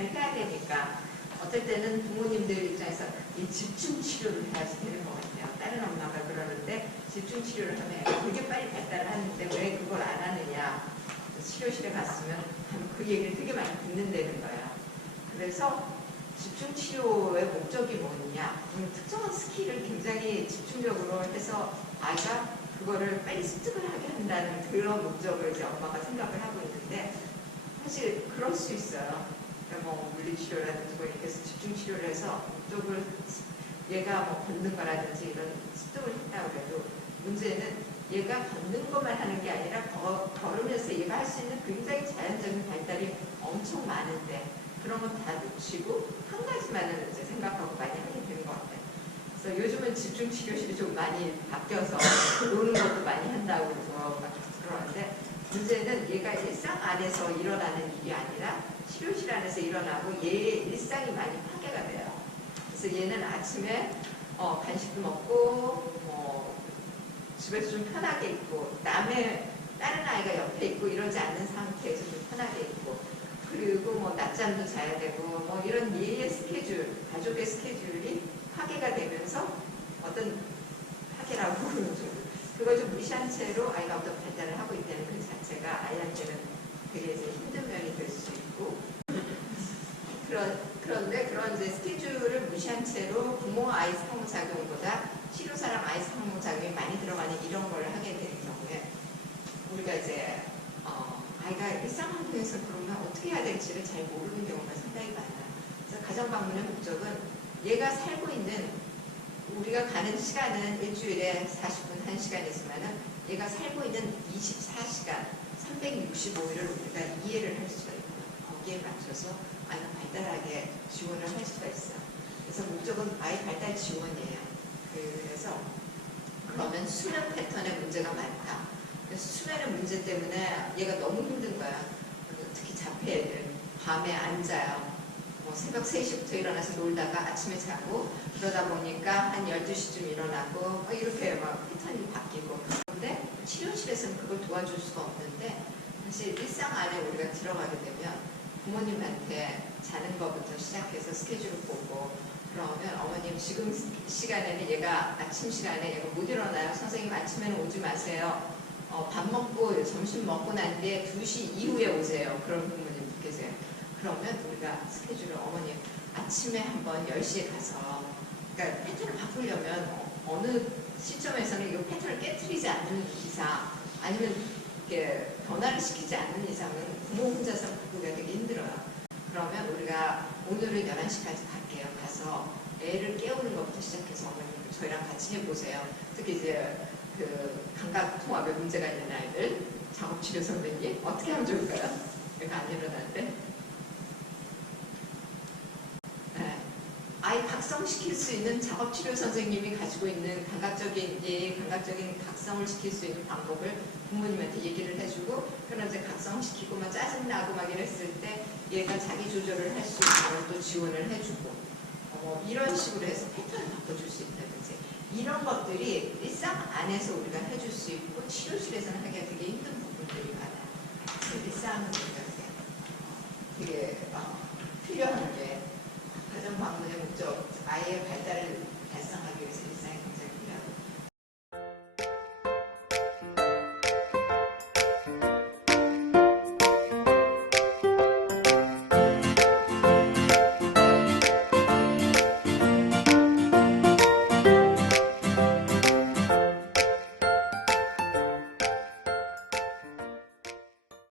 생활을 해야 되니까 어떨 때는 부모님들 입장에서 이 집중 치료를 해야지 되는 것 같아요. 다른 엄마가 그러는데 집중 치료를 하면 되게 빨리 발달을 하는데 왜 그걸 안 하느냐. 치료실에 갔으면 그 얘기를 되게 많이 듣는다는 거야. 그래서 집중 치료의 목적이 뭐냐. 특정한 스킬을 굉장히 집중적으로 해서 아이가 그거를 빨리 습득을 하게 한다는 그런 목적을 이제 엄마가 생각을 하고 있는데 사실 그럴 수 있어요. 그러니까 뭐 물리치료라든지 뭐 이렇게 해서 집중치료를 해서 목적을 얘가 뭐 걷는 거라든지 이런 습득을 했다고 해도 문제는 얘가 걷는 것만 하는 게 아니라 걸으면서 얘가 할 수 있는 굉장히 자연적인 발달이 엄청 많은데 그런 건 다 놓치고 한 가지만을 이제 생각하고 많이 하게 되는 것 같아요. 그래서 요즘은 집중치료실이 좀 많이 바뀌어서 노는 것도 많이 한다고 그러는데 문제는 얘가 일상 안에서 일어나는 일이 아니라 치료실 안에서 일어나고 얘의 일상이 많이 파괴가 돼요. 그래서 얘는 아침에 간식도 먹고 집에서 좀 편하게 있고 다른 아이가 옆에 있고 이러지 않는 상태에서 좀 편하게 있고 그리고 뭐 낮잠도 자야 되고 뭐 이런 얘의 스케줄, 가족의 스케줄이 파괴가 되면서 어떤 파괴라고 그걸 좀 무시한 채로 아이가 어떤 발달을 하고 있다는 그 자체가 아이한테는 되게 이제 힘든 면이 될 수 있고 그런데 그런 이제 스케줄을 무시한 채로 부모 아이 상호작용보다 치료사랑 아이 상호작용이 많이 들어가는 이런 걸 하게 되는 경우에 우리가 이제 아이가 일상 환경에서 그러면 어떻게 해야 될지를 잘 모르는 경우가 상당히 많아요. 그래서 가정 방문의 목적은 얘가 살고 있는 우리가 가는 시간은 일주일에 40분 1시간이지만은 얘가 살고 있는 24시간 365일을 우리가 이해를 할 수가 있고 거기에 맞춰서 아이가 발달하게 지원을 할 수가 있어요. 그래서 목적은 아이 발달 지원이에요. 그래서 그러면 수면 패턴에 문제가 많다. 그래서 수면의 문제 때문에 얘가 너무 힘든 거야. 특히 자폐애들 밤에 안 자요. 새벽 3시부터 일어나서 놀다가 아침에 자고 그러다 보니까 한 12시쯤 일어나고 이렇게 막 패턴이 바뀌고 그런데 치료실에서는 그걸 도와줄 수가 없는데 사실 일상 안에 우리가 들어가게 되면 부모님한테 자는 것부터 시작해서 스케줄을 보고 그러면 어머님 지금 시간에는 얘가 아침 시간에 얘가 못 일어나요. 선생님 아침에는 오지 마세요. 밥 먹고 점심 먹고 난 뒤에 2시 이후에 오세요. 그런 부모님 계세요. 그러면 우리가 스케줄을 어머님 아침에 한번 10시에 가서 그러니까 패턴을 바꾸려면 어느 시점에서는 이 패턴을 깨트리지 않는 이상 아니면 이렇게 변화를 시키지 않는 이상은 부모 혼자서 바꾸기가 되게 힘들어요. 그러면 우리가 오늘은 11시까지 갈게요. 가서 애를 깨우는 것부터 시작해서 어머님 저희랑 같이 해보세요. 특히 이제 그 감각통합에 문제가 있는 아이들 작업치료 선배님 어떻게 하면 좋을까요? 얘가 안 일어날 때 아이 각성시킬 수 있는 작업치료 선생님이 가지고 있는 감각적인 각성을 시킬 수 있는 방법을 부모님한테 얘기를 해주고 그런 이제 각성시키고 막 짜증나고 막 이랬을 때 얘가 자기 조절을 할 수 있는 또 지원을 해주고 이런 식으로 해서 패턴을 바꿔줄 수 있다든지 이런 것들이 일상 안에서 우리가 해줄 수 있고 치료실에서는 하기가 되게 힘든 부분들이 많아요. 그래서 일상은 우리가 되게 필요한 게 가정 방문의 목적, 아이의 발달을 달성하기 위해서 일상에